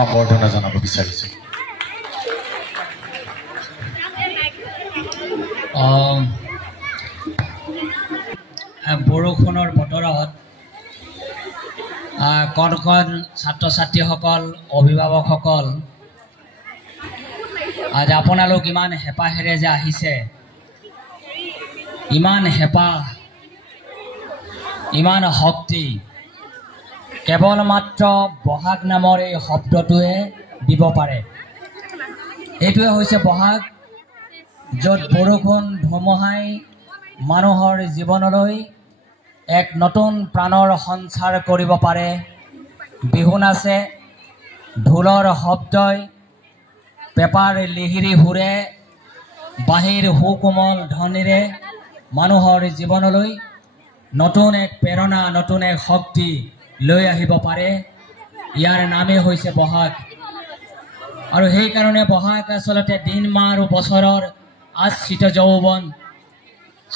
সম্বৰ্ধনা জনাব বিচাৰিছো। বৰষুণৰ বতৰত কণ কণ ছাত্ৰ ছাত্ৰীসকল অভিভাৱকসকল আজি আপোনালোক ইমান হেঁপাহেৰে যে আহিছে, ইমান হেঁপাহ, ইমান শক্তি কেৱল মাত্ৰ বহাগ নামৰ এই শব্দটোৱে দিব পাৰে। এইটোৱে হৈছে বহাগ, য'ত বৰষুণ ধুমুহাই মানুহৰ জীৱনলৈ এক নতুন প্ৰাণৰ সঞ্চাৰ কৰিব পাৰে। বিহু নাচে, ঢোলৰ শব্দই পেপাৰ লিহিৰি সুৰে, বাঁহীৰ সুকোমল ধ্বনিৰে মানুহৰ জীৱনলৈ নতুন এক প্ৰেৰণা, নতুন এক শক্তি লৈ আহিব পাৰে। ইয়াৰ নামেই হৈছে বহাগ। আৰু সেইকাৰণে বহাগ আচলতে দিন মাহ আৰু বছৰৰ আশ্ৰিত যৌৱন,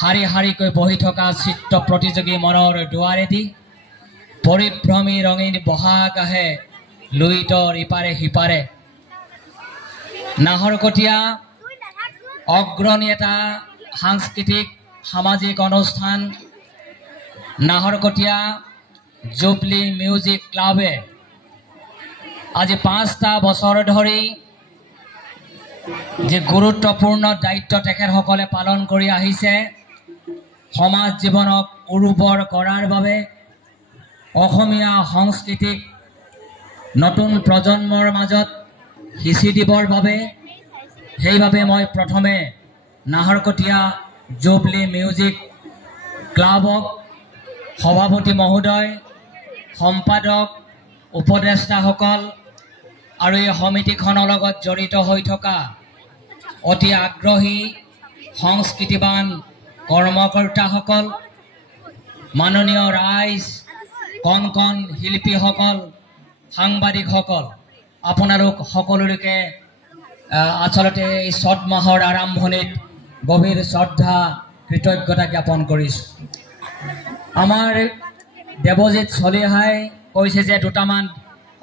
শাৰী শাৰীকৈ বহি থকা চিত্ৰ প্ৰতিযোগী মনৰ দুৱাৰেদি পৰিভ্ৰমী ৰঙীন বহাগ আহে লুইতৰ ইপাৰে সিপাৰে। নাহৰকটীয়া অগ্ৰণী এটা সাংস্কৃতিক সামাজিক অনুষ্ঠান নাহৰকটীয়া জুবলি মিউজিক ক্লাবে আজি 5টা বছৰ ধৰি যে গুৰুত্বপূৰ্ণ দায়িত্ব তেখেতসকলে পালন কৰি আহিছে, সমাজ জীৱনক উৰ্বৰ কৰাৰ বাবে, অসমীয়া সংস্কৃতিক নতুন প্ৰজন্মৰ মাজত সিঁচি দিবৰ বাবে। সেইবাবে মই প্ৰথমে নাহৰকটীয়া জুবলি মিউজিক ক্লাবক সভাপতি মহোদয়, সম্পাদক, উপদেষ্টাসকল আৰু এই সমিতিখনৰ লগত জড়িত হৈ থকা অতি আগ্ৰহী সংস্কৃতিবান কৰ্মকৰ্তাসকল, মাননীয় ৰাইজ, কণ কণ শিল্পীসকল, সাংবাদিকসকল, আপোনালোক সকলোকে আচলতে এই চ'ত মাহৰ আৰম্ভণিত গভীৰ শ্ৰদ্ধা কৃতজ্ঞতা জ্ঞাপন কৰিছোঁ। আমাৰ দেৱজিৎ চলিহাই কৈছে যে দুটামান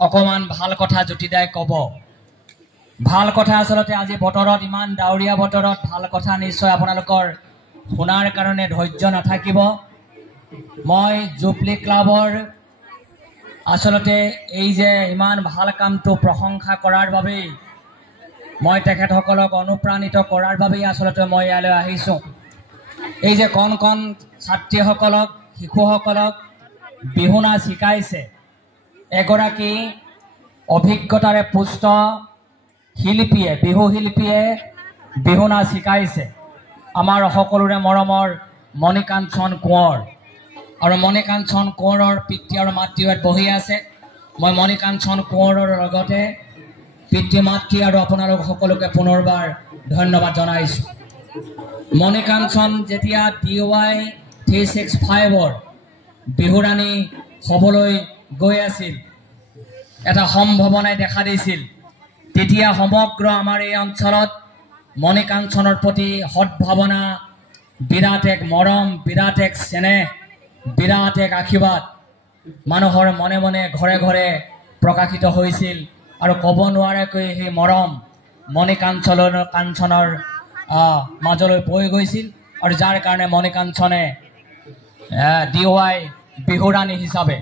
অকণমান ভাল কথা জ্যোতিদাই ক'ব। ভাল কথা আচলতে আজি বতৰত, ইমান ডাৱৰীয়া বতৰত ভাল কথা নিশ্চয় আপোনালোকৰ শুনাৰ কাৰণে ধৈৰ্য নাথাকিব। মই জুবলি ক্লাবৰ আচলতে এই যে ইমান ভাল কামটো প্ৰশংসা কৰাৰ বাবেই, মই তেখেতসকলক অনুপ্ৰাণিত কৰাৰ বাবেই আচলতে মই ইয়ালৈ আহিছোঁ। এই যে কণ কণ ছাত্ৰীসকলক, শিশুসকলক বিহু নাচ শিকাইছে এগৰাকী অভিজ্ঞতাৰে পুষ্ট শিল্পীয়ে, বিহু শিল্পীয়ে বিহু নাচ শিকাইছে আমাৰ সকলোৰে মৰমৰ মণিকাঞ্চন কোঁৱৰ। আৰু মণিকাঞ্চন কোঁৱৰৰ পিতৃ আৰু মাতৃ ইয়াত বহি আছে। মই মণিকাঞ্চন কোঁৱৰৰ লগতে পিতৃ মাতৃ আৰু আপোনালোক সকলোকে পুনৰবাৰ ধন্যবাদ জনাইছোঁ। মণিকাঞ্চন যেতিয়া DY 365ৰ বিহুৰাণী হ'বলৈ গৈ আছিল, এটা সম্ভাৱনাই দেখা দিছিল, তেতিয়া সমগ্ৰ আমাৰ এই অঞ্চলত মণিকাঞ্চনৰ প্ৰতি সদ্ভাৱনা, বিৰাট এক মৰম, বিৰাট এক স্নেহ, বিৰাট এক আশীৰ্বাদ মানুহৰ মনে মনে ঘৰে ঘৰে প্ৰকাশিত হৈছিল। আৰু ক'ব নোৱাৰাকৈ সেই মৰম মণিকাঞ্চনৰ মাজলৈ বৈ গৈছিল, আৰু যাৰ কাৰণে মণিকাঞ্চনে DY বিহুৰাণী হিচাপে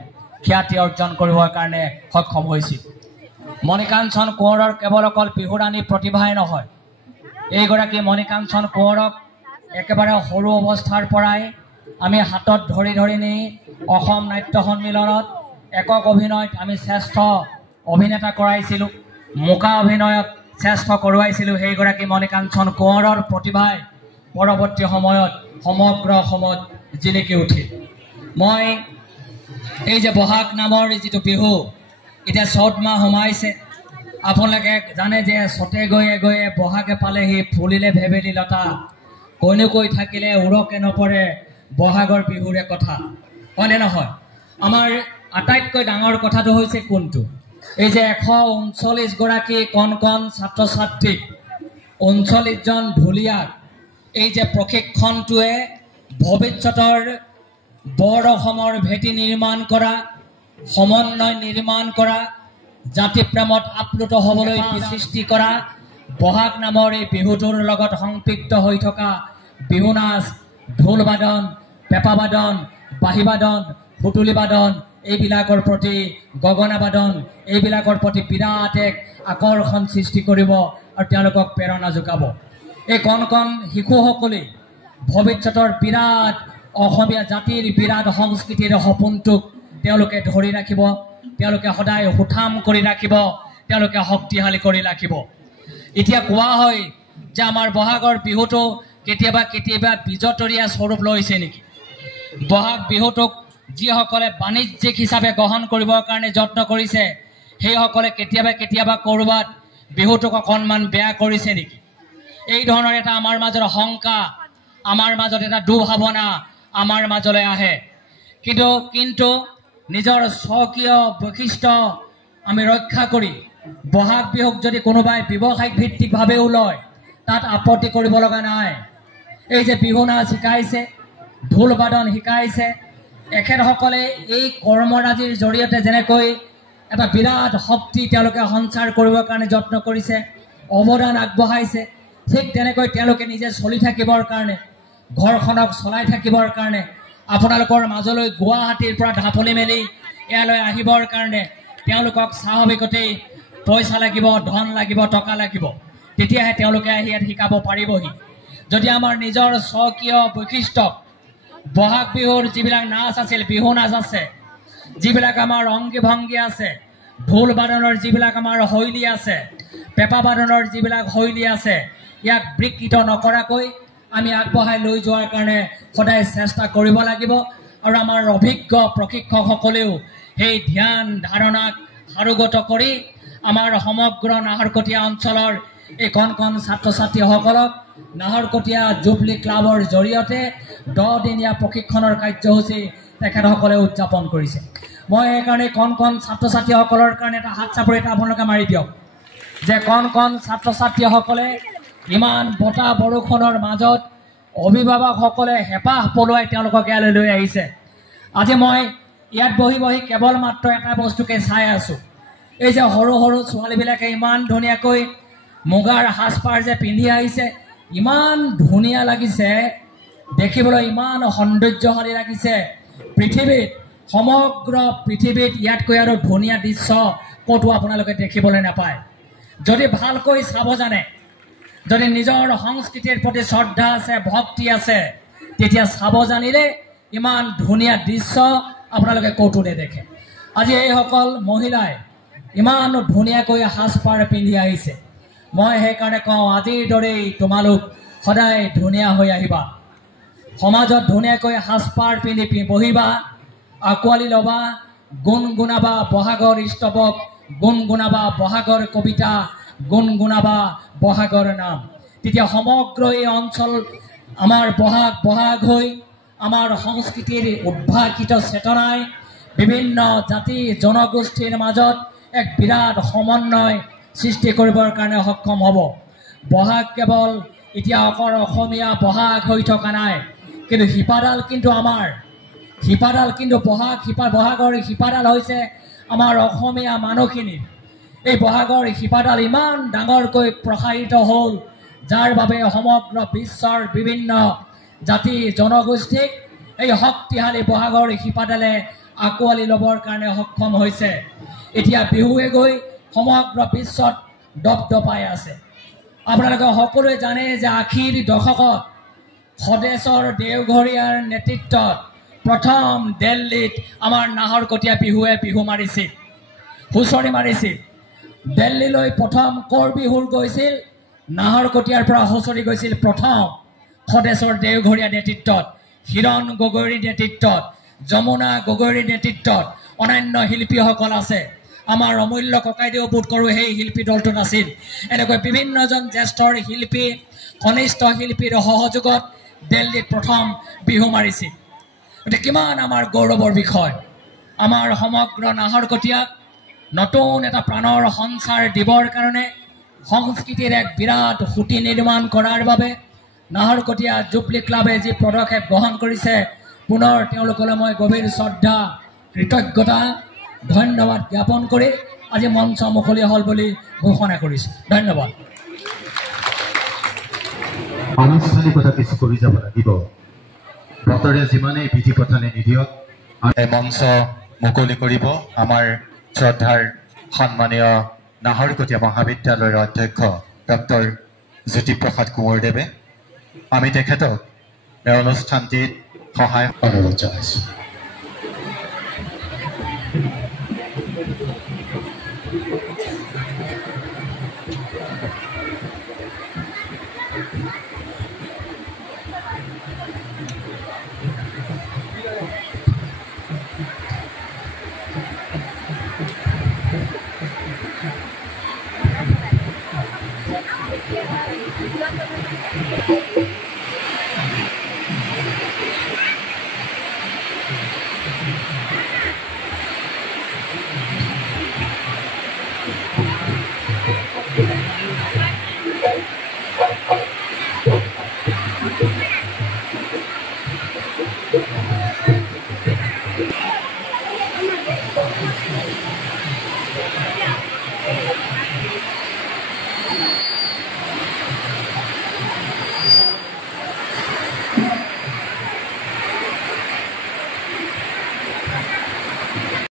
খ্যাতি অৰ্জন কৰিবৰ কাৰণে সক্ষম হৈছিল। মণিকাঞ্চন কোঁৱৰৰ কেৱল অকল বিহুৰাণী প্ৰতিভাই নহয়, এইগৰাকী মণিকাঞ্চন কোঁৱৰক একেবাৰে সৰু অৱস্থাৰ পৰাই আমি হাতত ধৰি ধৰি নি অসম নাট্য সন্মিলনত একক অভিনয়ত আমি শ্ৰেষ্ঠ অভিনেতা কৰাইছিলোঁ, মুকা অভিনয়ত শ্ৰেষ্ঠ কৰোৱাইছিলোঁ। সেইগৰাকী মণিকাঞ্চন কোঁৱৰৰ প্ৰতিভাই পৰৱৰ্তী সময়ত সমগ্ৰ অসমত জিলিকি উঠিল। মই এই যে বহাগ নামৰ যিটো বিহু, এতিয়া চ'ত মাহ সোমাইছে, আপোনালোকে জানে যে চ'তে গৈয়ে গৈয়ে বহাগে পালেহি, ফুলিলে ভেবেলি লতা, কইনুকৈ থাকিলে উৰকে নপৰে বহাগৰ বিহুৰে কথা, হয়নে নহয়? আমাৰ আটাইতকৈ ডাঙৰ কথাটো হৈছে কোনটো? এই যে 139গৰাকী কণ কণ ছাত্ৰ ছাত্ৰীক, 39জন ঢুলীয়াক এই যে প্ৰশিক্ষণটোৱে ভৱিষ্যতৰ বৰ অসমৰ ভেটি নিৰ্মাণ কৰা, সমন্বয় নিৰ্মাণ কৰা, জাতি প্ৰেমত আপ্লুত হ'বলৈ সৃষ্টি কৰা বহাগ নামৰ এই বিহুটোৰ লগত সংপৃক্ত হৈ থকা বিহু নাচ, ঢোল বাদন, পেঁপা বাদন, বাঁহী বাদন, সুতুলি বাদন, এইবিলাকৰ প্ৰতি গগনা বাদন, এইবিলাকৰ প্ৰতি বিৰাট এক আকৰ্ষণ সৃষ্টি কৰিব আৰু তেওঁলোকক প্ৰেৰণা যোগাব। এই কণ কণ শিশুসকলে ভৱিষ্যতৰ বিৰাট অসমীয়া জাতিৰ বিৰাট সংস্কৃতিৰ সপোনটোক তেওঁলোকে ধৰি ৰাখিব, তেওঁলোকে সদায় সুঠাম কৰি ৰাখিব, তেওঁলোকে শক্তিশালী কৰি ৰাখিব। এতিয়া কোৱা হয় যে আমাৰ বহাগৰ বিহুটো কেতিয়াবা কেতিয়াবা বিজতৰীয়া স্বৰূপ লৈছে নেকি। বহাগ বিহুটোক যিসকলে বাণিজ্যিক হিচাপে গ্ৰহণ কৰিবৰ কাৰণে যত্ন কৰিছে সেইসকলে কেতিয়াবা কেতিয়াবা ক'ৰবাত বিহুটোক অকণমান বেয়া কৰিছে নেকি। এই ধৰণৰ এটা আমাৰ মাজত শংকা, আমাৰ মাজত এটা দুৰ্ভাৱনা আমাৰ মাজলৈ আহে। কিন্তু নিজৰ স্বকীয় বৈশিষ্ট্য আমি ৰক্ষা কৰি বহাগ বিহুক যদি কোনোবাই ব্যৱসায়িক ভিত্তিকভাৱেও লয় তাত আপত্তি কৰিব লগা নাই। এই যে বিহু নাচ শিকাইছে, ঢোল বাদন শিকাইছে, এখেতসকলে এই কৰ্মৰাজিৰ জৰিয়তে যেনেকৈ এটা বিৰাট শক্তি তেওঁলোকে সঞ্চাৰ কৰিবৰ কাৰণে যত্ন কৰিছে, অৱদান আগবঢ়াইছে, ঠিক তেনেকৈ তেওঁলোকে নিজে চলি থাকিবৰ কাৰণে, ঘৰখনক চলাই থাকিবৰ কাৰণে, আপোনালোকৰ মাজলৈ গুৱাহাটীৰ পৰা ঢাপলি মেলি ইয়ালৈ আহিবৰ কাৰণে তেওঁলোকক স্বাভাৱিকতেই পইচা লাগিব, ধন লাগিব, টকা লাগিব, তেতিয়াহে তেওঁলোকে আহি ইয়াত শিকাব পাৰিবহি। যদি আমাৰ নিজৰ স্বকীয় বৈশিষ্ট্য বহাগ বিহুৰ যিবিলাক নাচ আছিল, বিহু নাচ আছে, যিবিলাক আমাৰ অংগী ভংগী আছে, ঢোল বাদনৰ যিবিলাক আমাৰ শৈলী আছে, পেঁপা বাদনৰ যিবিলাক শৈলী আছে, ইয়াক বিকৃত নকৰাকৈ আমি আগবঢ়াই লৈ যোৱাৰ কাৰণে সদায় চেষ্টা কৰিব লাগিব। আৰু আমাৰ অভিজ্ঞ প্ৰশিক্ষকসকলেও সেই ধ্যান ধাৰণাক সাৰোগত কৰি আমাৰ সমগ্ৰ নাহৰকটীয়া অঞ্চলৰ এই কণ কণ ছাত্ৰ ছাত্ৰীসকলক নাহৰকটীয়া জুবলি ক্লাবৰ জৰিয়তে 10 দিনীয়া প্ৰশিক্ষণৰ কাৰ্যসূচী তেখেতসকলে উদযাপন কৰিছে। মই সেইকাৰণে কণ কণ ছাত্ৰ ছাত্ৰীসকলৰ কাৰণে এটা হাত চাপৰি এটা আপোনালোকে মাৰি দিয়ক যে কণ কণ ছাত্ৰ ছাত্ৰীসকলে ইমান বতাহ বৰষুণৰ মাজত অভিভাৱকসকলে হেঁপাহ পলুৱাই তেওঁলোকক ইয়ালৈ লৈ আহিছে। আজি মই ইয়াত বহি বহি কেৱল মাত্ৰ এটা বস্তুকে চাই আছোঁ, এই যে সৰু সৰু ছোৱালীবিলাকে ইমান ধুনীয়াকৈ মুগাৰ সাজপাৰ যে পিন্ধি আহিছে, ইমান ধুনীয়া লাগিছে দেখিবলৈ, ইমান সৌন্দৰ্যশালী লাগিছে। পৃথিৱীত, সমগ্ৰ পৃথিৱীত ইয়াতকৈ আৰু ধুনীয়া দৃশ্য ক'তো আপোনালোকে দেখিবলৈ নাপায়। যদি ভালকৈ চাব জানে, যদি নিজৰ সংস্কৃতিৰ প্ৰতি শ্ৰদ্ধা আছে, ভক্তি আছে, তেতিয়া চাব জানিলে ইমান ধুনীয়া দৃশ্য আপোনালোকে ক'তো নেদেখে। আজি এইসকল মহিলাই ইমান ধুনীয়াকৈ সাজপাৰ পিন্ধি আহিছে। মই সেইকাৰণে কওঁ, আজিৰ দৰেই তোমালোক সদায় ধুনীয়া হৈ আহিবা, সমাজত ধুনীয়াকৈ সাজপাৰ পিন্ধি বহিবা, আঁকোৱালি ল'বা, গুণগুণাবা বহাগৰ স্তৱক, গুণগুণাবা বহাগৰ কবিতা, গুণগুণাবা বহাগৰ নাম। তেতিয়া সমগ্ৰ এই অঞ্চল আমাৰ বহাগ বহাগ হৈ আমাৰ সংস্কৃতিৰ উদ্ভাসিত চেতনাই বিভিন্ন জাতি জনগোষ্ঠীৰ মাজত এক বিৰাট সমন্বয় সৃষ্টি কৰিবৰ কাৰণে সক্ষম হ'ব। বহাগ কেৱল এতিয়া অকল অসমীয়া বহাগ হৈ থকা নাই, কিন্তু শিপাডাল কিন্তু আমাৰ, শিপাডাল কিন্তু বহাগৰ শিপাডাল হৈছে আমাৰ অসমীয়া মানুহখিনিৰ। এই বহাগৰ শিপাডাল ইমান ডাঙৰকৈ প্ৰসাৰিত হ'ল, যাৰ বাবে সমগ্ৰ বিশ্বৰ বিভিন্ন জাতি জনগোষ্ঠীক এই শক্তিশালী বহাগৰ শিপাডালে আঁকোৱালি ল'বৰ কাৰণে সক্ষম হৈছে। এতিয়া বিহুৱে গৈ সমগ্ৰ বিশ্বত দপদপাই আছে। আপোনালোকে সকলোৱে জানে যে 80ৰ দশকত স্বদেশৰ দেওঘৰীয়াৰ নেতৃত্বত প্ৰথম দিল্লীত আমাৰ নাহৰকটীয়া বিহুৱে বিহু মাৰিছিল, হুঁচৰি মাৰিছিল। দিল্লীলৈ প্ৰথম ক'ৰ বিহুৰ গৈছিল? নাহৰকটীয়াৰ পৰা হুঁচৰি গৈছিল প্ৰথম স্বদেশৰ দেওঘৰীয়া নেতৃত্বত, হিৰণ গগৈৰ নেতৃত্বত, যমুনা গগৈৰ নেতৃত্বত অন্যান্য শিল্পীসকল আছে। আমাৰ অমূল্য ককাইদেউ বোধ কৰোঁ সেই শিল্পী দলটোত আছিল। এনেকৈ বিভিন্নজন জ্যেষ্ঠৰ শিল্পী, কনিষ্ঠ শিল্পীৰ সহযোগত দিল্লীত প্ৰথম বিহু মাৰিছিল। গতিকে কিমান আমাৰ গৌৰৱৰ বিষয়। আমাৰ সমগ্ৰ নাহৰকটীয়াক নতুন এটা প্ৰাণৰ সঞ্চাৰ দিবৰ কাৰণে, সংস্কৃতিৰ এক বিৰাট সুঁতি নিৰ্মাণ কৰাৰ বাবে নাহৰকটীয়া জুবলি ক্লাবে যি পদক্ষেপ গ্ৰহণ কৰিছে, পুনৰ তেওঁলোকলৈ মই গভীৰ শ্ৰদ্ধা, কৃতজ্ঞতা, ধন্যবাদ জ্ঞাপন কৰি আজি মঞ্চ মুকলি হ'ল বুলি ঘোষণা কৰিছোঁ। ধন্যবাদ। আনুষ্ঠানিকতা কিছু কৰি যাব লাগিব। বতৰে যিমানেই বিধি পথানে নিদিয়ক এই মঞ্চ মুকলি কৰিব আমাৰ শ্ৰদ্ধাৰ সন্মানীয় নাহৰকটীয়া মহাবিদ্যালয়ৰ অধ্যক্ষ ডক্টৰ জ্যোতিপ্ৰসাদ কোঁৱৰদেৱে। আমি তেখেতক এই অনুষ্ঠানটিত সহায় অনুৰোধ জনাইছোঁ।